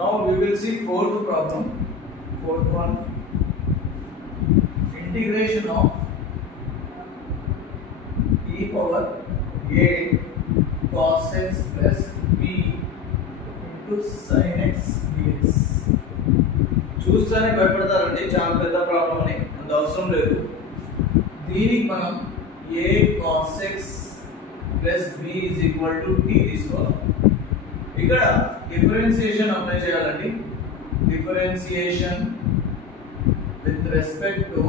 Now we will see fourth problem. Fourth one, integration of e power a cos x plus b into sin x dx. చూస్తానే భయపడతారండి, చాలా పెద్ద problem అని, అంత అవసరం లేదు. దీనికి మనం a cos x plus b is equal to t తీసుకోవాలి. ఇక్కడ డిఫరెన్షియేషన్ అప్లై చేయాలండి. Differentiation with respect to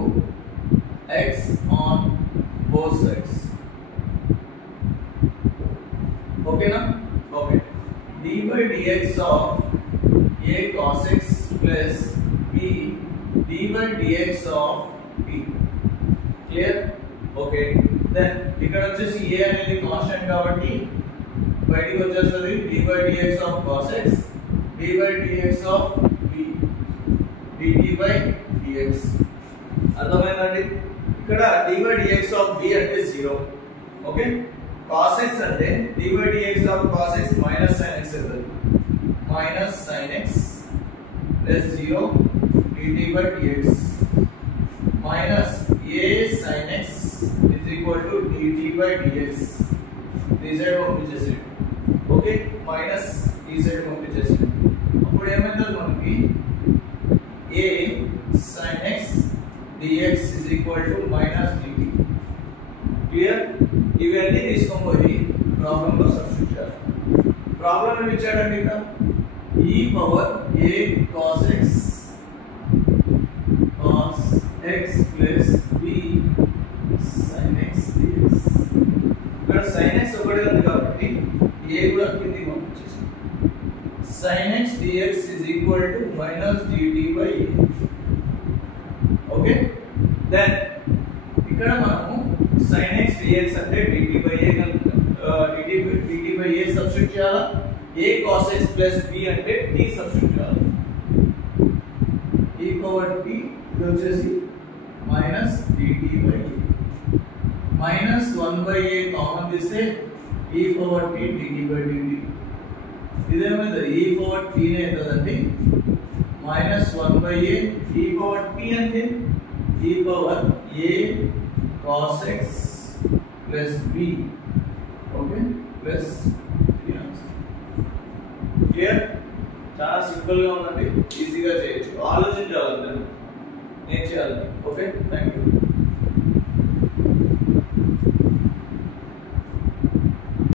x on both sides. Okay na? Okay. d by dx of a cos x plus b d by dx of p. Clear? Okay. Then ఇక్కడ వచ్చేసి a అనేది constant కాబట్టి బయటికి వచ్చేస్తుంది d by dx of cos x d by dx of b dt by dx. అర్థమైందండి? ఇక్కడ d by dx of b అంటే 0. Okay, cos x అంటే d by dx of cos x minus sin x అవుతుంది. minus sin x plus 0 dt by dx minus a sin x is equal to dt by dx. ఈ side పంపించేసి okay, minus ఈ side పంపించేసి అప్పుడు ఏమైంది మనకి a sin x dx is equal to minus dt. Clear? ఇవన్నీ తీసుకొని పోయి ప్రాబ్లం లో సబ్స్టిట్యూట్ చేయాలి. ప్రాబ్లం ఏమి ఇచ్చాడండి? ఇక్కడ e power a cos x plus b sin x dx. ఇక్కడ sin x ఒకటే ఉంది కాబట్టి a కూడా కిందికి పంపించేసి sin x dx is equal to minus dt by a. Okay, then ఇక్కడ మనము sin x dx అంటే dt by a dt by a substitute చేయాలా. a cos x plus b అంటే t సబ్స్టిట్యూట్ చేయాలి. e పవర్ t ఇది వచ్చేసి minus dt by a minus 1 by a common తీస్తే e power t dt by dt. ఇదేమైంది? e power t నే అవుతుందండి. minus 1 by a e power t అంటే e power a cos x plus b. Okay, plus clear? చాలా simple గా ఉందండి, ఈజీగా చేయొచ్చు. ఆలోచించాలి, నేను చేయాలి. Okay, thank you.